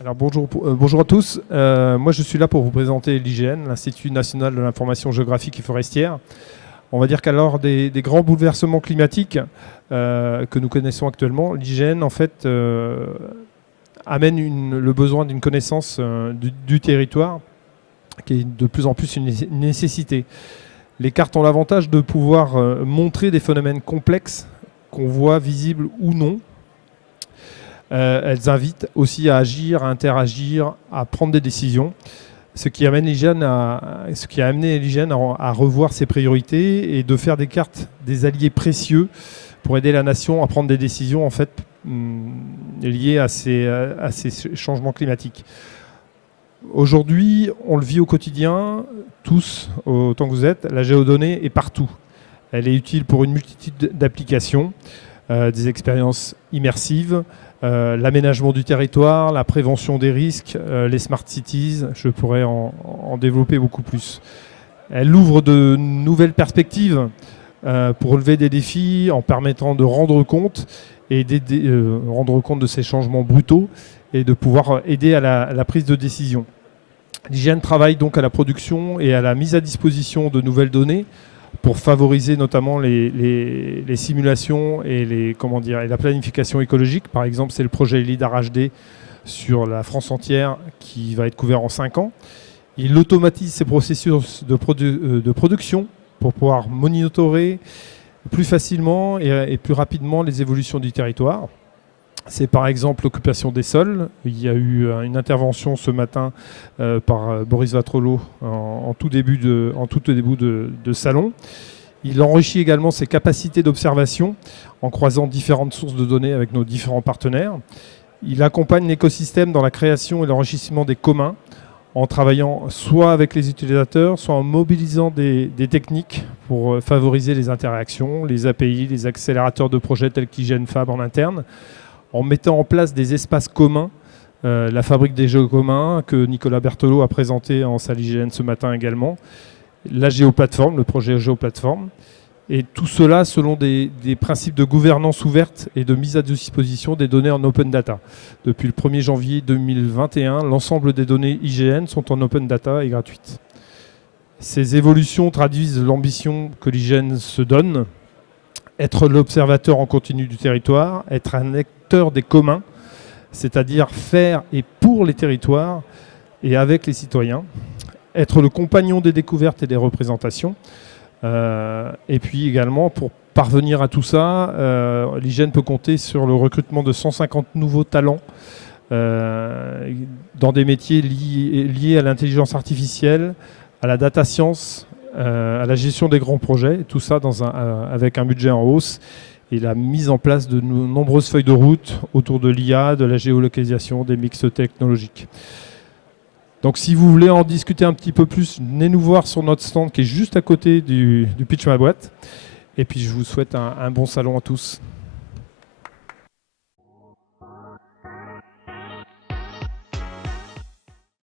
Alors bonjour à tous. Moi je suis là pour vous présenter l'IGN, l'Institut national de l'information géographique et forestière. On va dire qu'à l'heure des grands bouleversements climatiques que nous connaissons actuellement, l'IGN en fait amène le besoin d'une connaissance du territoire qui est de plus en plus une nécessité. Les cartes ont l'avantage de pouvoir montrer des phénomènes complexes qu'on voit visibles ou non. Elles invitent aussi à agir, à interagir, à prendre des décisions, ce qui a amené l'IGN à revoir ses priorités et de faire des cartes des alliés précieux pour aider la nation à prendre des décisions en fait, liées à ces changements climatiques. Aujourd'hui, on le vit au quotidien, tous, autant que vous êtes, la géodonnée est partout. Elle est utile pour une multitude d'applications, des expériences immersives, l'aménagement du territoire, la prévention des risques, les smart cities, je pourrais en développer beaucoup plus. Elle ouvre de nouvelles perspectives pour relever des défis en permettant de rendre compte de ces changements brutaux et de pouvoir aider à la prise de décision. L'IGN travaille donc à la production et à la mise à disposition de nouvelles données pour favoriser notamment les simulations et la planification écologique. Par exemple, c'est le projet LIDAR HD sur la France entière qui va être couvert en 5 ans. Il automatise ces processus de production pour pouvoir monitorer plus facilement et plus rapidement les évolutions du territoire. C'est par exemple l'occupation des sols. Il y a eu une intervention ce matin par Boris Vatrolo en tout début de salon. Il enrichit également ses capacités d'observation en croisant différentes sources de données avec nos différents partenaires. Il accompagne l'écosystème dans la création et l'enrichissement des communs en travaillant soit avec les utilisateurs, soit en mobilisant des techniques pour favoriser les interactions, les API, les accélérateurs de projets tels qu'IGN Fab en interne, en mettant en place des espaces communs, la fabrique des jeux communs que Nicolas Berthelot a présenté en salle IGN ce matin également, la géoplateforme, le projet géoplateforme, et tout cela selon des principes de gouvernance ouverte et de mise à disposition des données en open data. Depuis le 1er janvier 2021, l'ensemble des données IGN sont en open data et gratuites. Ces évolutions traduisent l'ambition que l'IGN se donne, être l'observateur en continu du territoire, être un acteur des communs, c'est-à-dire faire et pour les territoires et avec les citoyens, être le compagnon des découvertes et des représentations. Et puis également, pour parvenir à tout ça, l'IGN peut compter sur le recrutement de 150 nouveaux talents dans des métiers liés à l'intelligence artificielle, à la data science, à la gestion des grands projets, tout ça avec un budget en hausse et la mise en place de nombreuses feuilles de route autour de l'IA, de la géolocalisation, des mix technologiques. Donc si vous voulez en discuter un petit peu plus, venez nous voir sur notre stand qui est juste à côté du Pitch Ma Boîte. Et puis je vous souhaite un bon salon à tous.